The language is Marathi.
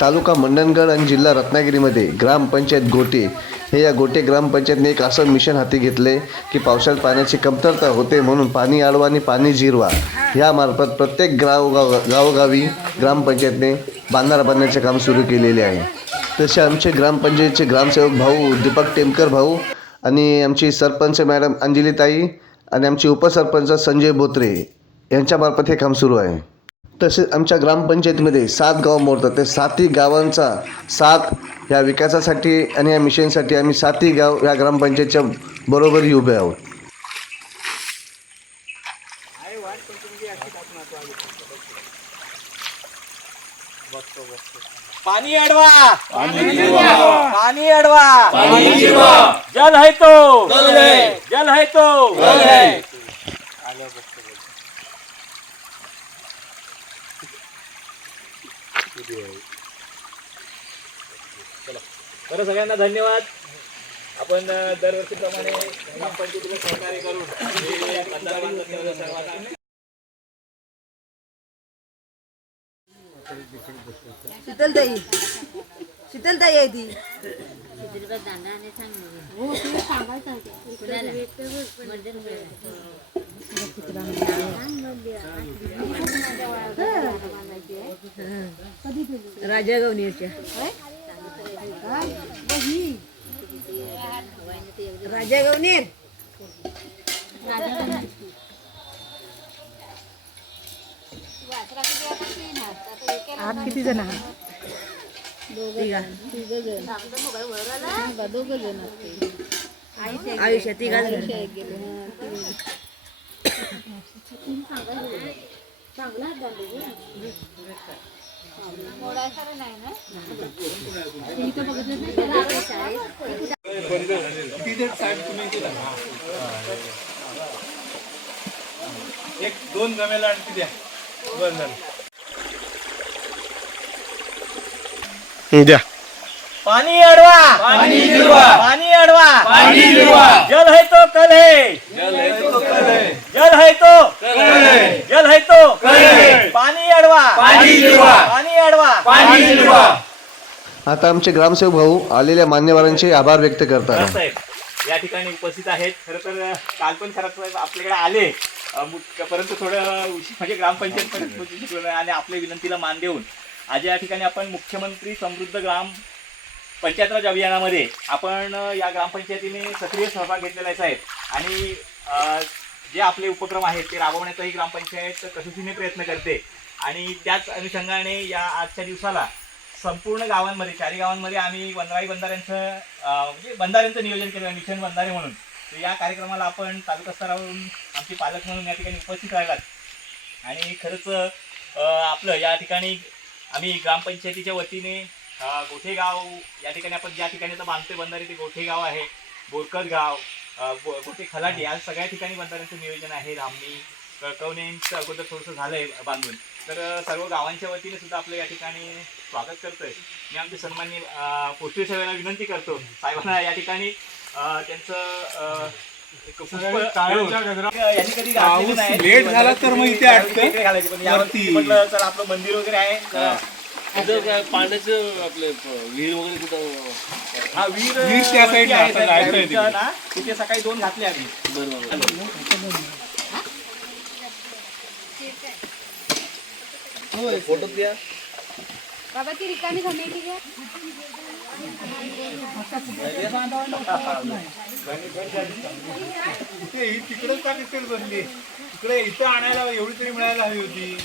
तालुका मंडणगड आणि जिल्हा रत्नागिरीमध्ये ग्रामपंचायत गोटे हे या गोटे ग्रामपंचायतने एक असं मिशन हाती घेतले की पावसाळ्यात पाण्याची कमतरता होते म्हणून पाणी अडवा आणि पाणी जिरवा यामार्फत प्रत्येक गावोगावी ग्रामपंचायतने बांधारा बांधण्याचे काम सुरू केलेले आहे। तसे आमचे ग्रामपंचायतचे ग्रामसेवक भाऊ दीपक टेमकर भाऊ आणि आमची सरपंच मॅडम अंजलीताई आणि आमचे उपसरपंच संजय बोत्रे यांच्यामार्फत हे काम सुरू आहे। तसेच आमच्या ग्रामपंचायतीमध्ये 7 गाव मोडतात, ते 7ही गावांचा साथ ह्या विकासासाठी आणि या मिशनसाठी आम्ही 7ही गाव या ग्रामपंचायतच्या बरोबरी उभे आहोत। पानी अडवा, पानी अडवा, जल है तो जल है तो बरं, सगळ्यांना धन्यवाद। आपण दरवर्षीप्रमाणे ग्रामपंचायतीला सहकार्य करून शीतलताई आहे ती। राजा गवणीच्या राजा गवणीर आत किती जण आहात? दोघ जण आयुष्यात तिघा जण एक दोन गमेला आणखी द्या। द्या। पानी अडवा, पानी जिरवा, पानी अडवा, पानी जिरवा, जल है तो कल है, जल है तो कल है, जल है तो कल है, जल है तो कल है, पानी अडवा, पानी जिरवा, पानी अडवा, पानी जिरवा। आता आमचे ग्रामसेवक भाऊ आलेल्या मान्यवरांचे आभार व्यक्त करतात। साहेब या ठिकाणी उपस्थित आहेत। खरं तर काल पण खरं साहेब आपल्याकडे आले, परंतु थोडं म्हणजे ग्रामपंचायत पर्यंत आणि आपल्या विनंतीला मान देऊन आज या ठिकाणी आपण मुख्यमंत्री समृद्ध ग्राम पंचायत राज अभियानामध्ये आपण या ग्रामपंचायतीने सक्रिय सहभाग घेतलेला आहे साहेब। आणि जे आपले उपक्रम आहेत ते राबवण्याचाही ग्रामपंचायत कसोशीने प्रयत्न करते आणि त्याच अनुषंगाने या आजच्या दिवसाला संपूर्ण गावांमध्ये 4 गावांमध्ये आम्ही बंधाऱ्यांचं म्हणजे बंधाऱ्यांचं नियोजन केलं, मिशन बंधारे म्हणून। तर या कार्यक्रमाला आपण तालुका स्तरावरून आमचे पालक म्हणून या ठिकाणी उपस्थित राहिलात आणि खरंच आपलं या ठिकाणी आम्ही ग्रामपंचायतीच्या वतीने गोठे गाव या ठिकाणी आपण ज्या ठिकाणी आता बांधतोय बंधारे ते गोठे गाव आहे, बोरकत गाव, गोठे खलाटी या सगळ्या ठिकाणी बंधाऱ्यांचं नियोजन आहे। धामणी कळकवण्यांचं अगोदर थोडंसं झालंय बांधून, तर सर्व गावांच्या वतीने सुद्धा आपलं या ठिकाणी स्वागत करतोय। मी आमचे सन्माननीय पोस्टल सेवेला विनंती करतो साहेबांना या ठिकाणी त्यांचं लेट झाला तर मग इथे घालायचे, पण यावरती म्हटलं चल आपलं मंदिर वगैरे आहे, पाण्याचं आपलं विहीर वगैरे कुठं? हा विहीर त्या साईडला ना, तिथे सकाळी 2 घातले आम्ही। बरोबर, फोटो द्या बाबा ती रिकामी झाली घ्या। तिकडेच का तिकडे बनली, तिकडे इथं आणायला एवढी तरी मिळायला हवी होती।